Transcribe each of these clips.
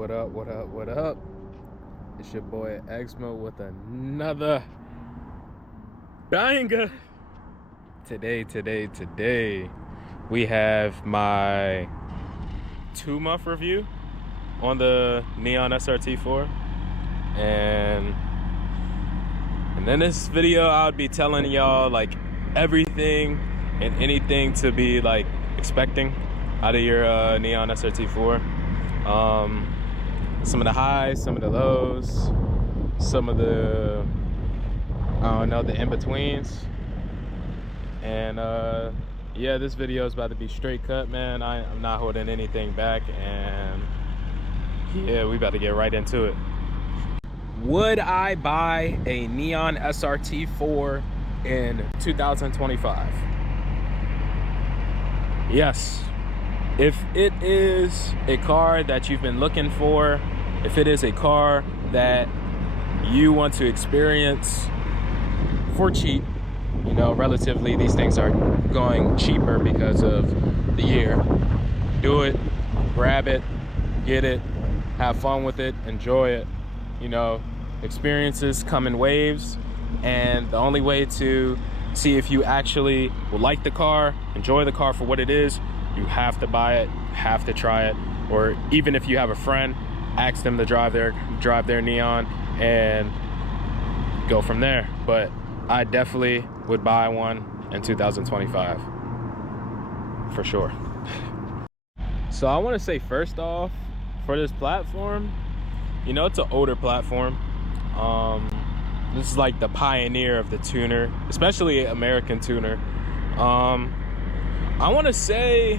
What up, what up, what up? It's your boy Exmo with another banger. Today, we have my 2-month review on the Neon SRT-4. And in this video, I'll be telling y'all like everything and anything to be like expecting out of your Neon SRT-4. Some of the highs, some of the lows, some of the, I don't know, the in-betweens. And yeah, this video is about to be straight cut, man. I'm not holding anything back, and yeah, we about to get right into it. Would I buy a Neon SRT-4 in 2025? Yes. If it is a car that you've been looking for, if it is a car that you want to experience for cheap, you know, relatively these things are going cheaper because of the year, do it, grab it, get it, have fun with it, enjoy it. You know, experiences come in waves, and the only way to see if you actually will like the car, enjoy the car for what it is, you have to buy it, have to try it, or even if you have a friend, ask them to drive their Neon and go from there. But I definitely would buy one in 2025 for sure. So I want to say, first off, for this platform, you know, it's an older platform. This is like the pioneer of the tuner, especially American tuner. I want to say,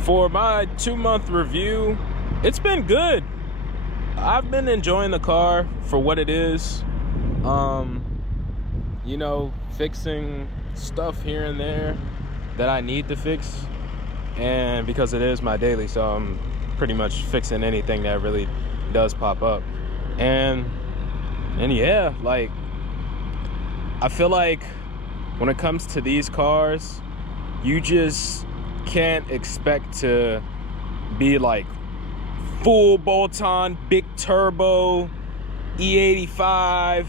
for my 2-month review, it's been good. I've been enjoying the car for what it is. You know, fixing stuff here and there that I need to fix, and because it is my daily, so I'm pretty much fixing anything that really does pop up. And yeah, like, I feel like when it comes to these cars, you just can't expect to be like full bolt-on, big turbo, E85,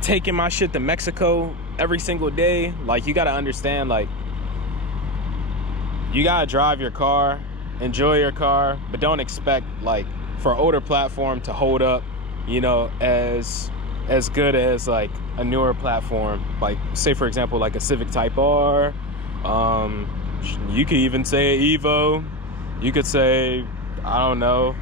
taking my shit to Mexico every single day. Like, you gotta understand, like, you gotta drive your car, enjoy your car, but don't expect like for an older platform to hold up, you know, as good as like a newer platform. Like, say for example, like a Civic Type R. You could even say Evo. You could say, I don't know,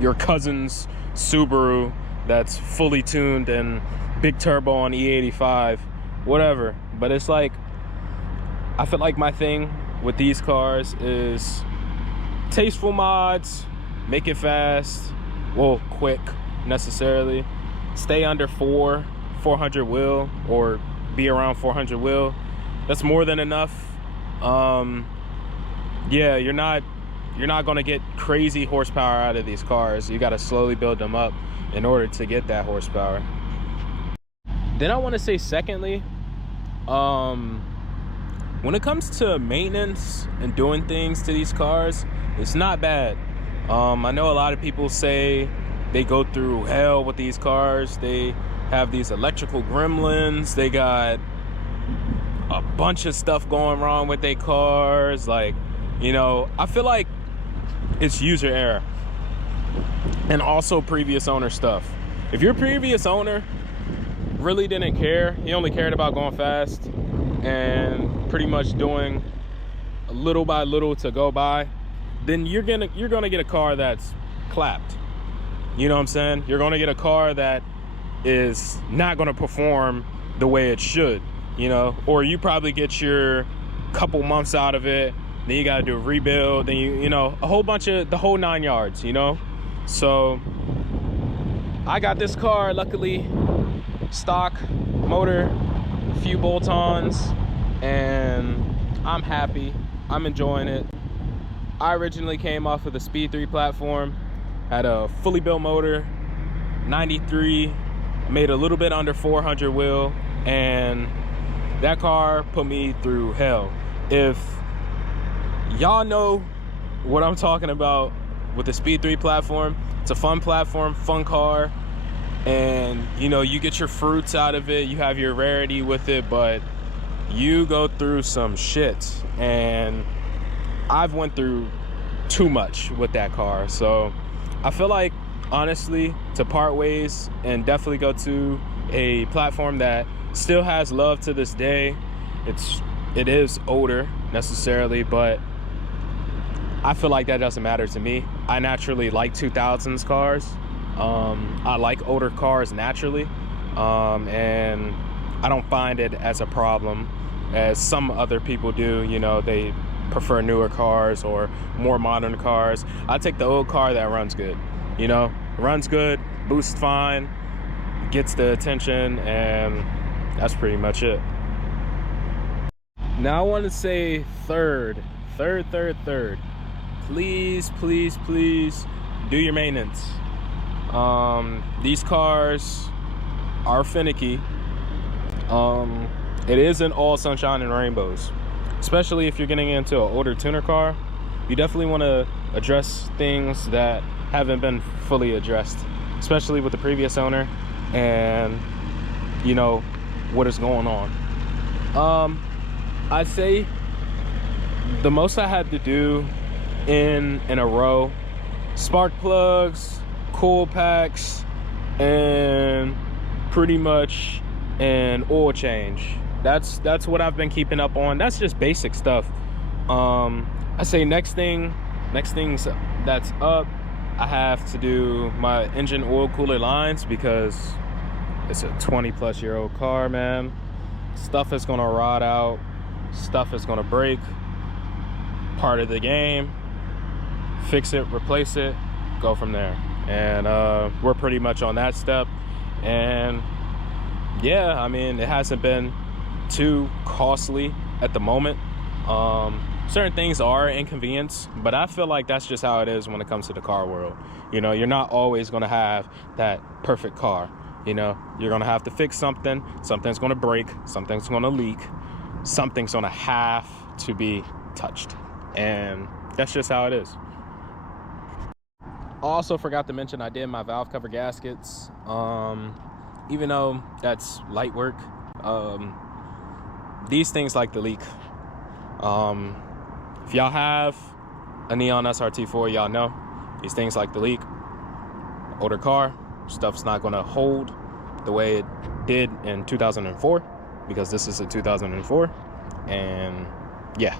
your cousin's Subaru that's fully tuned and big turbo on E85, whatever. But it's like, I feel like my thing with these cars is tasteful mods, make it fast, well, quick necessarily, stay under 400 wheel, or be around 400 wheel. That's more than enough. Yeah, you're not gonna get crazy horsepower out of these cars. You gotta slowly build them up in order to get that horsepower. Then I want to say, secondly, when it comes to maintenance and doing things to these cars, it's not bad. I know a lot of people say they go through hell with these cars. They have these electrical gremlins. They got a bunch of stuff going wrong with their cars. Like, you know, I feel like it's user error and also previous owner stuff. If your previous owner really didn't care, he only cared about going fast and pretty much doing a little by little to go by, then you're gonna get a car that's clapped. You know what I'm saying? You're gonna get a car that is not gonna perform the way it should, you know, or you probably get your couple months out of it, then you got to do a rebuild, then you know, a whole bunch of the whole 9 yards, you know. So I got this car, luckily stock motor, a few bolt-ons, and I'm happy. I'm enjoying it. I originally came off of the Speed 3 platform, had a fully built motor, 93, made a little bit under 400 wheel, and that car put me through hell. If y'all know what I'm talking about, with the Speed 3 platform. It's a fun platform, fun car, and you know, you get your fruits out of it, you have your rarity with it, but you go through some shit, and I've went through too much with that car. So I feel like, honestly, to part ways and definitely go to a platform that still has love to this day. It is older necessarily, but I feel like that doesn't matter to me. I naturally like 2000s cars. I like older cars naturally, and I don't find it as a problem as some other people do. You know, they prefer newer cars or more modern cars. I take the old car that runs good. You know, runs good, boosts fine, gets the attention, and that's pretty much it. Now I want to say third. Please do your maintenance. These cars are finicky. It isn't all sunshine and rainbows, especially if you're getting into an older tuner car. You definitely want to address things that haven't been fully addressed, especially with the previous owner, and you know what is going on. I'd say the most I had to do in a row: spark plugs, coil packs, and pretty much an oil change. That's what I've been keeping up on. That's just basic stuff. I say next things that's up, I have to do my engine oil cooler lines, because it's a 20-plus-year-old car, man. Stuff is gonna rot out, stuff is gonna break. Part of the game. Fix it, replace it, go from there. And we're pretty much on that step. And yeah, I mean, it hasn't been too costly at the moment. Certain things are inconvenience, but I feel like that's just how it is when it comes to the car world. You know, you're not always going to have that perfect car. You know, you're going to have to fix something. Something's going to break. Something's going to leak. Something's going to have to be touched. And that's just how it is. Also forgot to mention, I did my valve cover gaskets. Even though that's light work, these things like to leak. If y'all have a Neon SRT-4, y'all know these things like to leak. Older car, stuff's not gonna hold the way it did in 2004, because this is a 2004. And yeah.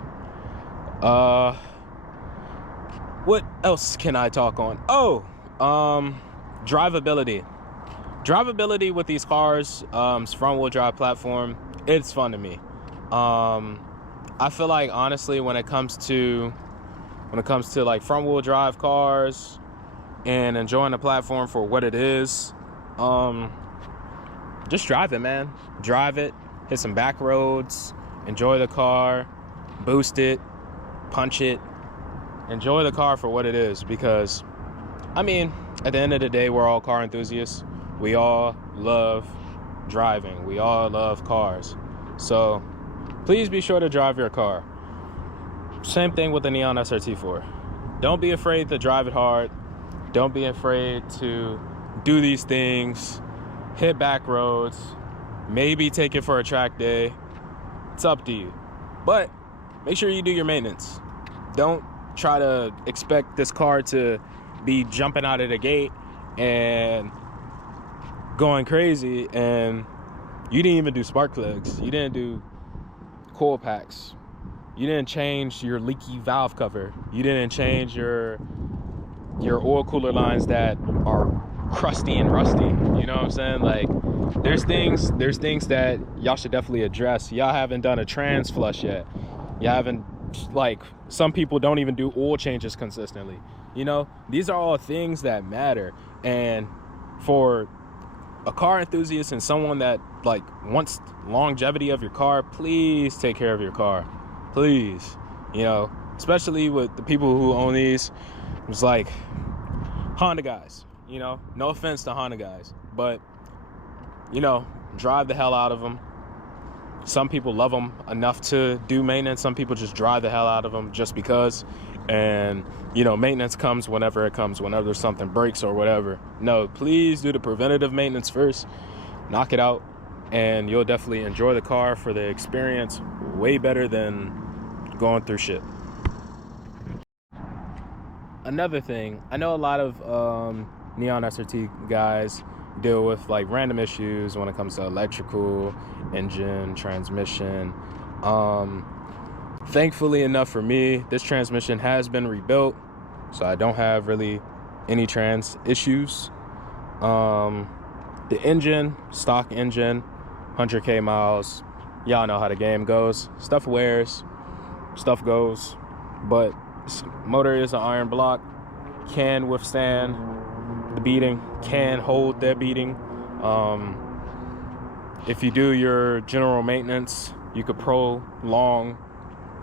What else can I talk on? Drivability. Drivability with these cars, front wheel drive platform, it's fun to me. I feel like, honestly, when it comes to like front wheel drive cars and enjoying the platform for what it is, just drive it, man. Drive it, hit some back roads, enjoy the car, boost it, punch it, enjoy the car for what it is. Because, I mean, at the end of the day, we're all car enthusiasts. We all love driving. We all love cars. So please be sure to drive your car. Same thing with the Neon SRT-4. Don't be afraid to drive it hard. Don't be afraid to do these things. Hit back roads. Maybe take it for a track day. It's up to you. But make sure you do your maintenance. Don't try to expect this car to be jumping out of the gate and going crazy, and you didn't even do spark plugs. You didn't do coil packs. You didn't change your leaky valve cover. You didn't change your oil cooler lines that are crusty and rusty. You know what I'm saying? Like, there's things that y'all should definitely address. Y'all haven't done a trans flush yet. Y'all haven't, like, some people don't even do oil changes consistently. You know, these are all things that matter. And for a car enthusiast and someone that like wants longevity of your car, please take care of your car. Please. You know, especially with the people who own these. It's like Honda guys, you know, no offense to Honda guys, but you know, drive the hell out of them. Some people love them enough to do maintenance. Some people just drive the hell out of them just because. and maintenance comes whenever it comes, whenever something breaks or whatever. No, please do the preventative maintenance first, knock it out, and you'll definitely enjoy the car for the experience way better than going through shit. Another thing, I know a lot of Neon SRT guys deal with like random issues when it comes to electrical, engine, transmission. Thankfully enough for me, this transmission has been rebuilt, so I don't have really any trans issues. The engine, stock engine, 100K miles. Y'all know how the game goes. Stuff wears, stuff goes, but this motor is an iron block, can withstand the beating, can hold that beating. If you do your general maintenance, you could prolong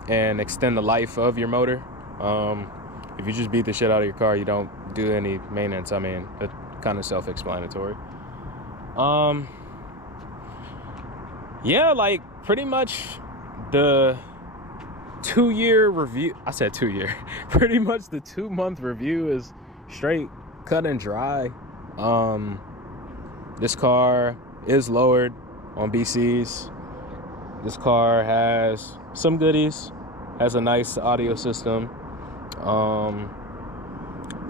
and extend the life of your motor. If you just beat the shit out of your car, you don't do any maintenance. I mean, it's kind of self-explanatory. Yeah, like pretty much the 2-year review, I said 2 year, pretty much the 2-month review is straight cut and dry. This car is lowered on BCs. This car has some goodies, has a nice audio system.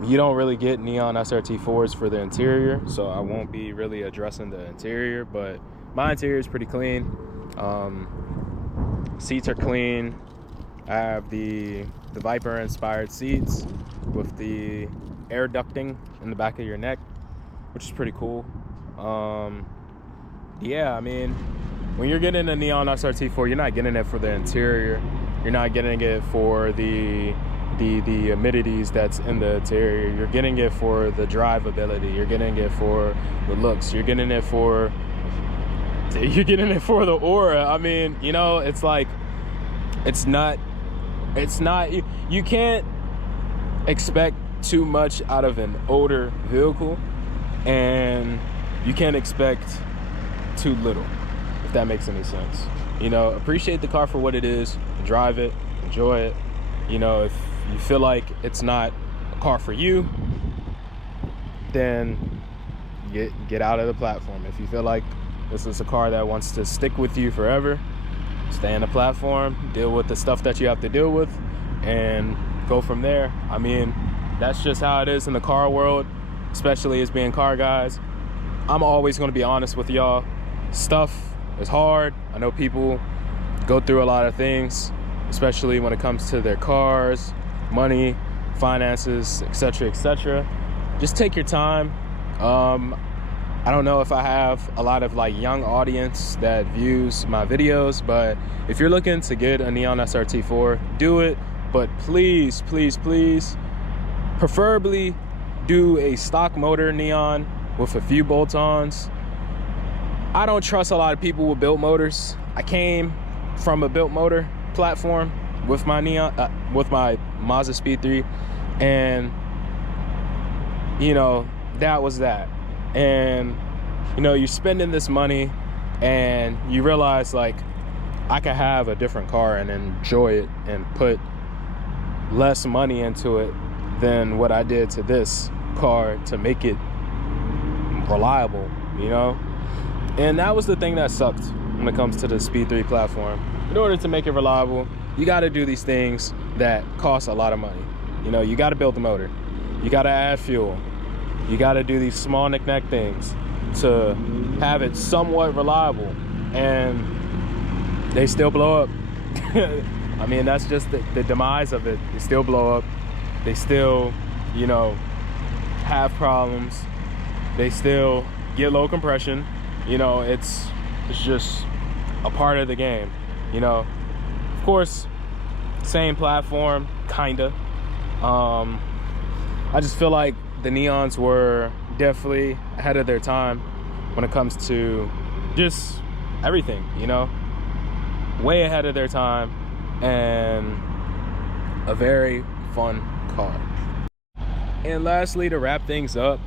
You don't really get Neon SRT-4s for the interior, so I won't be really addressing the interior, but my interior is pretty clean. Seats are clean. I have the Viper inspired seats with the air ducting in the back of your neck, which is pretty cool. Yeah, I mean, when you're getting a Neon SRT-4, you're not getting it for the interior. You're not getting it for the amenities that's in the interior. You're getting it for the drivability. You're getting it for the looks. You're getting it for the aura. I mean, it's like, it's not, you can't expect too much out of an older vehicle, and you can't expect too little, if that makes any sense. Appreciate the car for what it is, drive it, enjoy it. If you feel like it's not a car for you, then get out of the platform. If you feel like this is a car that wants to stick with you forever, stay in the platform, deal with the stuff that you have to deal with, and go from there. I mean, that's just how it is in the car world, especially as being car guys. I'm always going to be honest with y'all. Stuff is hard. I know people go through a lot of things, especially when it comes to their cars, money, finances, etc., etc. Just take your time. I don't know if I have a lot of like young audience that views my videos, but if you're looking to get a Neon SRT-4, do it. But please, please, please, preferably do a stock motor Neon with a few bolt-ons. I don't trust a lot of people with built motors. I came from a built motor platform with my Neon, with my Mazda Speed 3, and that was that. And you're spending this money, and you realize like I could have a different car and enjoy it and put less money into it than what I did to this car to make it reliable, and that was the thing that sucked when it comes to the Speed 3 platform. In order to make it reliable, you got to do these things that cost a lot of money. You got to build the motor, you got to add fuel, you got to do these small knick-knack things to have it somewhat reliable, and they still blow up. I mean, that's just the demise of it. They still blow up. They still, have problems. They still get low compression. It's just a part of the game. Of course, same platform, kinda. I just feel like the Neons were definitely ahead of their time when it comes to just everything, way ahead of their time, and a very fun car. And lastly, to wrap things up,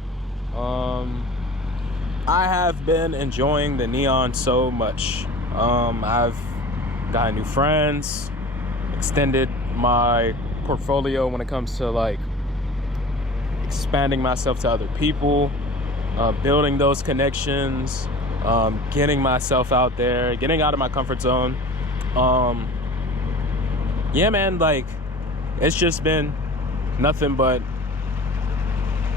I have been enjoying the Neon so much. I've gotten new friends, extended my portfolio when it comes to like expanding myself to other people, building those connections, getting myself out there, getting out of my comfort zone. Yeah, man, like it's just been nothing but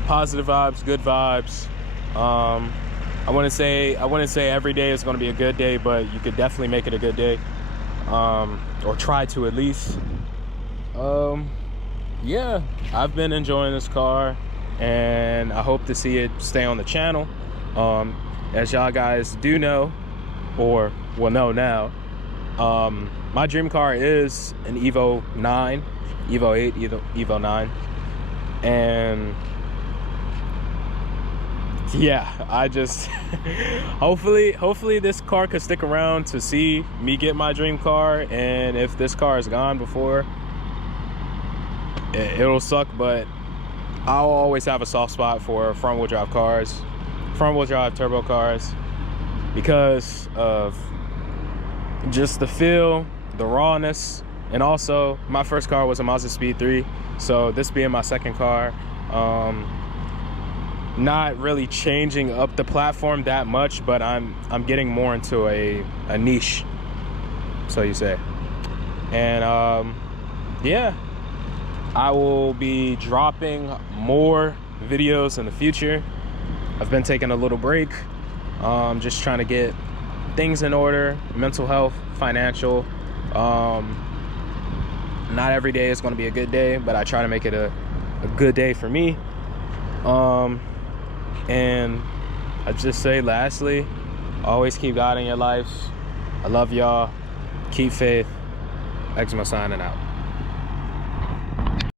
positive vibes, good vibes. I wouldn't say every day is going to be a good day, but you could definitely make it a good day, or try to at least. Yeah, I've been enjoying this car, and I hope to see it stay on the channel. As y'all guys do know, or will know now, my dream car is an Evo 9, Evo 8, Evo 9, and yeah, I just hopefully this car could stick around to see me get my dream car. And if this car is gone before, it'll suck, but I'll always have a soft spot for front-wheel drive cars, front-wheel drive turbo cars, because of just the feel, the rawness, and also my first car was a Mazda Speed 3, so this being my second car, not really changing up the platform that much, but I'm getting more into a niche, so you say. And yeah, I will be dropping more videos in the future. I've been taking a little break, just trying to get things in order, mental health, financial. Not every day is going to be a good day, but I try to make it a good day for me. And I just say, lastly, always keep God in your life. I love y'all. Keep faith. Eczema signing out.